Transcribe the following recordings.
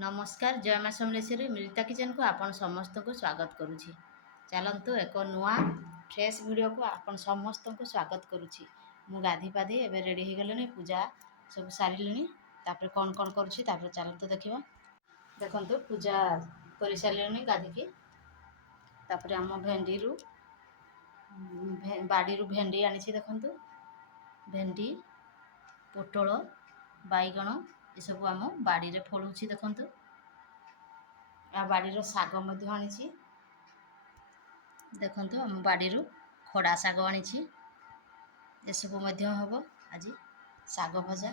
नमस्कार जय माँ समलेश्वरी मिलिता किचन को आपण समस्त को स्वागत करुछि। चलतु एक नुआ फ्रेश वीडियो को आपण समस्त को स्वागत करुछि। मु गाधी पाधी एबे रेडी हो गलनी पूजा सब सारिलनी तापर कौन कौन करुछि तापर चलतु देखिबा। देखंतु पूजा करि सारिलनी गाधी की तापर हम भेंडी रु बाड़ी रु भेंडी आनिछि। देखंतु भेंडी पोटल बैगण ये सब आम बाड़ी रे फलुछि। देखंतु आ बाड़ी रो साग मध्य आनिछि। देखंतु आम बाड़ी रु खड़ा साग आनिछि। ये सब मध्य हबो आज साग भजा।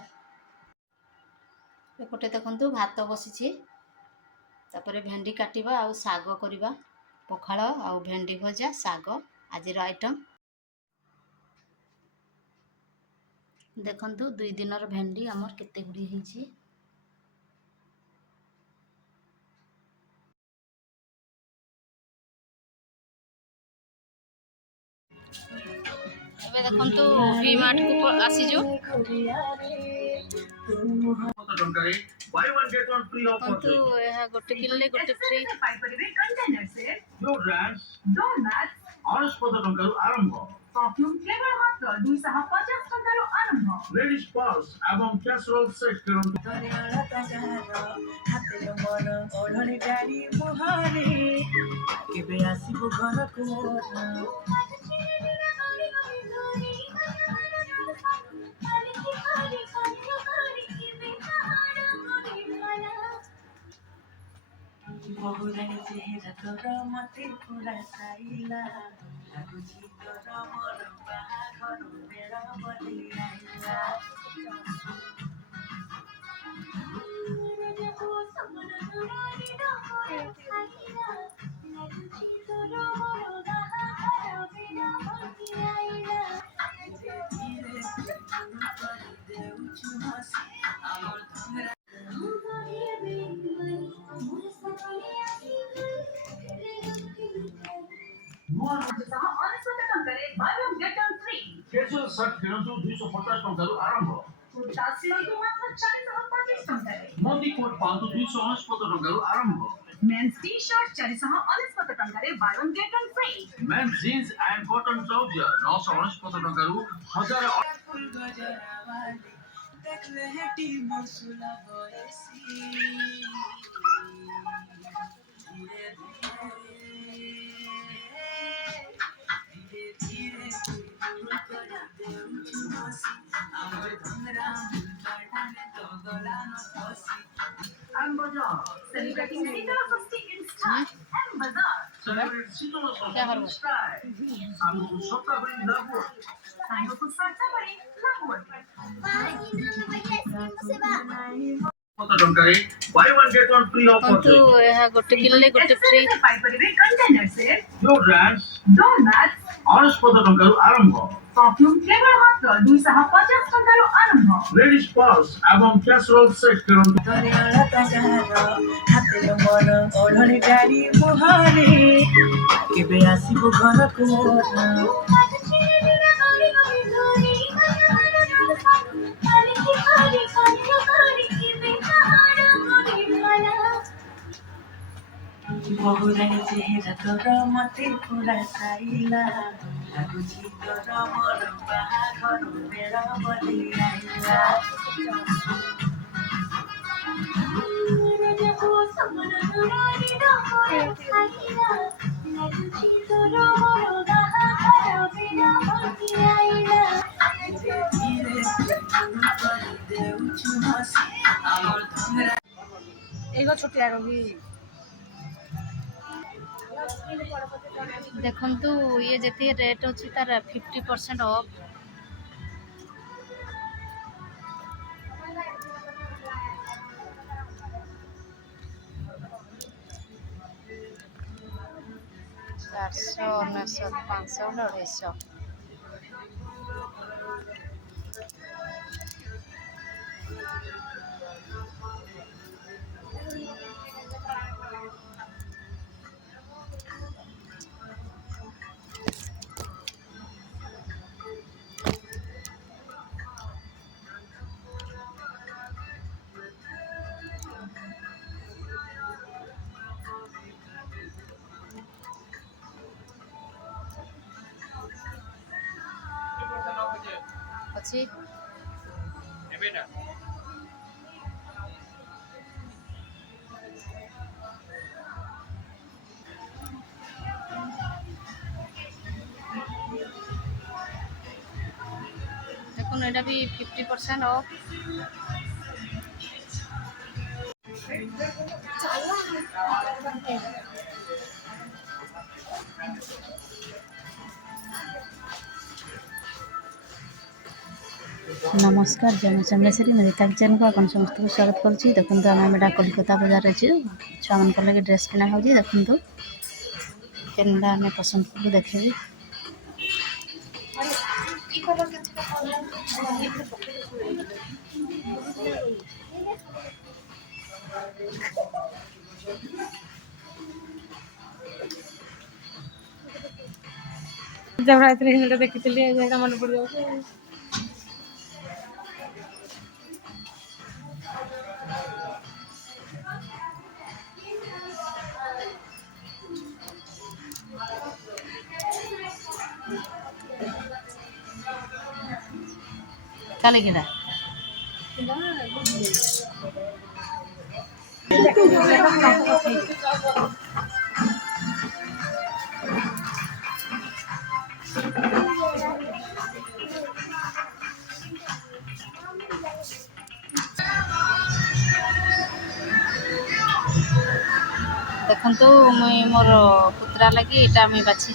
एपटे देखंतु भात बसिछि तापर भेंडी काटिबा आ साग करिबा पखाळ आ भेंडी भजा साग आज रो आइटम। देखंतु 2 दिनर भेंडी हमर केते गुडी हिची। एबे देखंतु वी मार्ट को आसीजो देखंतु एहा गोटे किनले गोटे फ्री पाई परिबे कंटेनर से डोड्रांड्स डोनट्स 69 टंका आरंभ परफ्यूम फ्लेवर मात्र 250 टंका आरंभ लेडीज पर्स एवं कैसरोल सेट करंतु दरियाला ताजार हाते मोर ओढणी डाली मुहारे केबे आसीबो घर को बहुरानी चेहरा तोर मते पूरा साइला लाଗୁଛି तोर मोर बाहाघर मेरा बदली आइला रजको सपन तोरारी डोर साइला लाଗୁଛି तोर मोर बाहाघर मेरा बदली आइला धीरे धीरे कर देउछु हसी हमर धमरा कैसुअल शर्ट किनନ୍ତୁ 250 टंकाରୁ ଆରମ୍ଭ କୁର୍ତ୍ତା ସିଲନ୍ତୁ ମାତ୍ର 425 ଟଙ୍କାରେ ମୋଦି କୋଟ୍ ପାଆନ୍ତୁ 269 ଟଙ୍କାରୁ ଆରମ୍ଭ मेंस टी शर्ट 469 ଟଙ୍କାରେ buy one get one free men's jeans and cotton trouser 969 ଟଙ୍କାରୁ 1000 देख ले है टीम सुला बयसी धीरे धीरे कर देउछु हसी हमर धमरा मुंडाने तो गला न फसी M Bazaar celebrating Sital Sasthi in style M Bazaar celebrate Sital Sasthi in style हमको सत्ता बड़ी लागो हमको सत्ता बड़ी लागो टंकारे buy one get one free offer तो यह गोटे किनले गोटे फ्री पाई परिबे कंटेनर से डोड्रांड्स डोनट्स 69 टंकाରୁ ଆରମ୍ଭ परफ्यूम फ्लेवर मात्र 250 ଟଙ୍କାରୁ ଆରମ୍ଭ लेडीज पर्स एवं कैसरोल सेट करंतु दरियाला ताजार हाते मोर ओढणी डाली मुहारे केबे आसीबो घर को बहुरानी चेहरा तोर मते पूरा साइला लाଗୁଛି तोर मोर बाहाघर मेरा बदली आइला रजको सपन तोरारी डोर साइला लाଗୁଛି तोर मोर बाहाघर मेरा बदली आइला धीरे धीरे कर देउछु हसी हमर धमरा एगो छोटिया रही। देखंतु ये जति रेट अछि तार 50% ऑफ चारशो 500 250 ଅଛି। দেখুন এটা ବି 50% ଅଫ୍। नमस्कार जय चंद्रश्री मेरे चैनल को अपन समस्त को स्वागत करुँच। देखो आम एटा कलिकता बजार अच्छे छुआ मान लगे ड्रेस किना हो देखु केनटा आम पसंद कलु देखेबी। जब रात देखी मन पड़ जाए। काले किना देखु मुई मोर पुत्रा लगी एटा मुई बाछी।